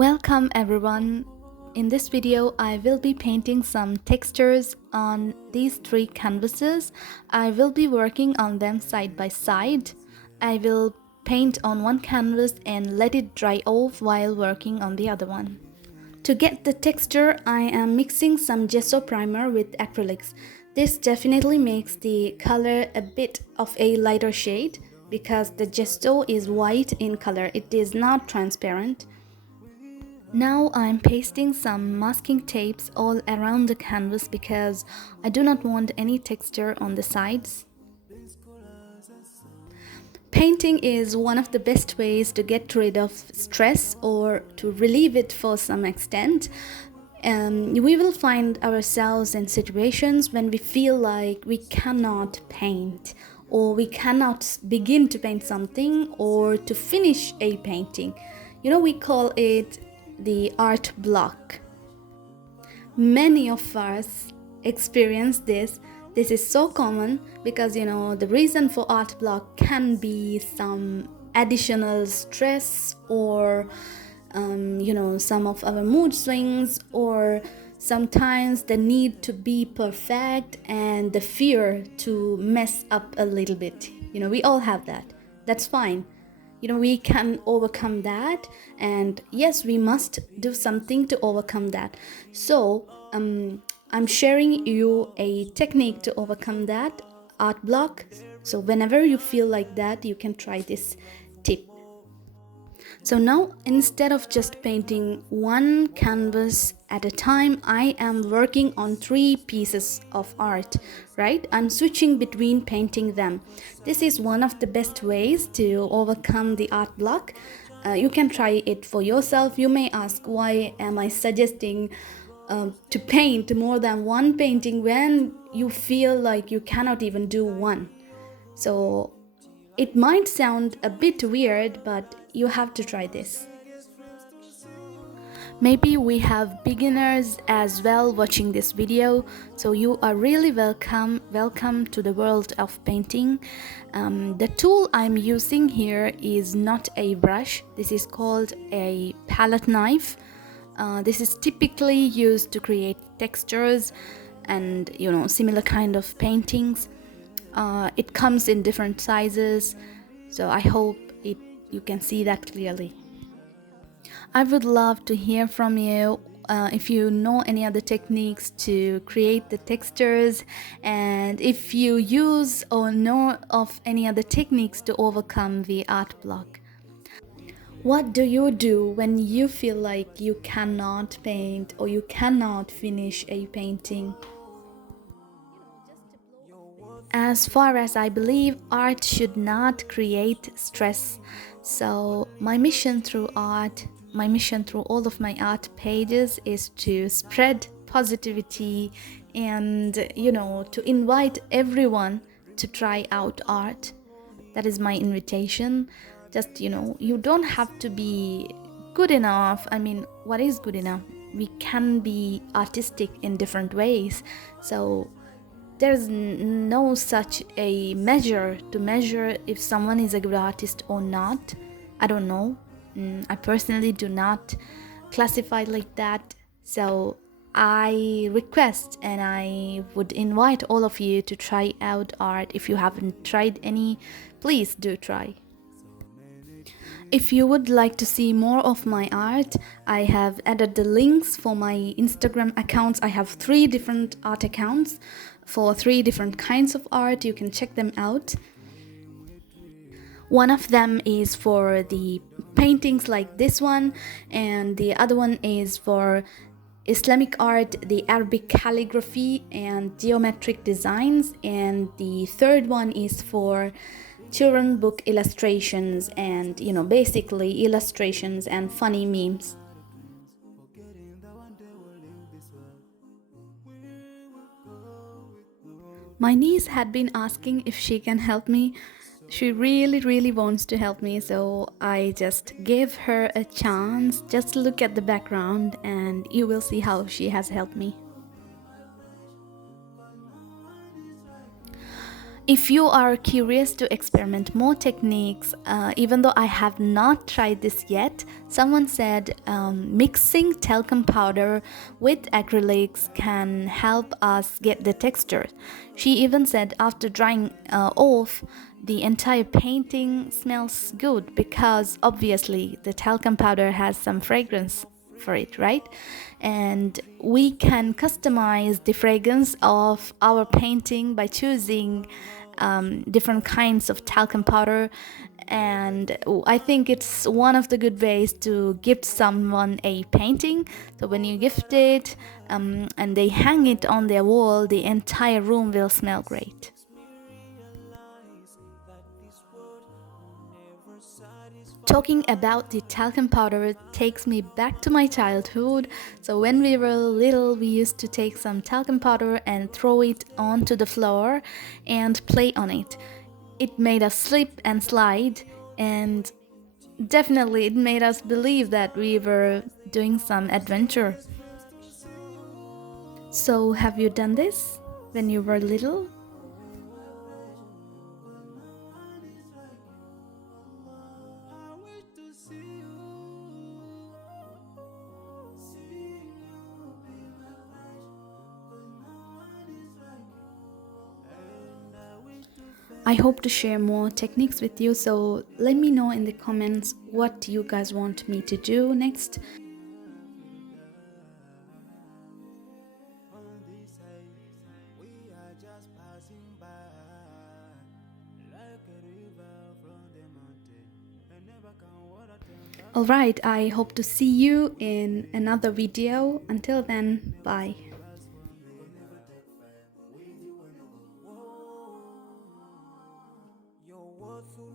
Welcome everyone. In this video, I will be painting some textures on these three canvases. I will be working on them side by side. I will paint on one canvas and let it dry off while working on the other one. To get the texture, I am mixing some gesso primer with acrylics. This definitely makes the color a bit of a lighter shade because the gesso is white in color. It is not transparent. Now I'm pasting some masking tapes all around the canvas because I do not want any texture on the sides. Painting is one of the best ways to get rid of stress or to relieve it for some extent. We will find ourselves in situations when we feel like we cannot paint or we cannot begin to paint something or to finish a painting. We call it the art block. Many of us experience this. This is so common because the reason for art block can be some additional stress or some of our mood swings, or sometimes the need to be perfect and the fear to mess up a little bit. We all have that. That's fine. We can overcome that, and yes, we must do something to overcome that. So I'm sharing you a technique to overcome that art block. So whenever you feel like that, you can try this tip. So now, instead of just painting one canvas at a time, I am working on 3 pieces of art, right? I'm switching between painting them. This is one of the best ways to overcome the art block. You can try it for yourself. You may ask, why am I suggesting to paint more than one painting when you feel like you cannot even do one? So it might sound a bit weird, but you have to try this. Maybe we have beginners as well watching this video, so you are really welcome to the world of painting. The tool I'm using here is not a brush. This is called a palette knife. This is typically used to create textures and similar kind of paintings. It comes in different sizes, so I hope you can see that clearly. I would love to hear from you if you know any other techniques to create the textures, and if you use or know of any other techniques to overcome the art block. What do you do when you feel like you cannot paint or you cannot finish a painting? As far as I believe, art should not create stress. So my mission through all of my art pages is to spread positivity and to invite everyone to try out art. That is my invitation. Just you don't have to be good enough. I mean, what is good enough? We can be artistic in different ways. So there's no such a measure to measure if someone is a good artist or not. I don't know. I personally do not classify like that. So I request and I would invite all of you to try out art. If you haven't tried any, please do try. If you would like to see more of my art, I have added the links for my Instagram accounts. I have 3 different art accounts for 3 different kinds of art. You can check them out. One of them is for the paintings like this one, and the other one is for Islamic art, the Arabic calligraphy and geometric designs, and the third one is for children book illustrations and basically illustrations and funny memes. My niece had been asking if she can help me. She really wants to help me, so I just gave her a chance. Just look at the background and you will see how she has helped me. If you are curious to experiment more techniques, even though I have not tried this yet, someone said mixing talcum powder with acrylics can help us get the texture. She even said after drying off, the entire painting smells good because obviously the talcum powder has some fragrance for it, right? And we can customize the fragrance of our painting by choosing different kinds of talcum powder. And I think it's one of the good ways to gift someone a painting. So when you gift it and they hang it on their wall, the entire room will smell great. Talking about the talcum powder takes me back to my childhood. So when we were little, we used to take some talcum powder and throw it onto the floor and play on it. It made us slip and slide, and definitely it made us believe that we were doing some adventure. So have you done this when you were little? I hope to share more techniques with you, so let me know in the comments what you guys want me to do next. Alright, I hope to see you in another video. Until then, bye. Your worth will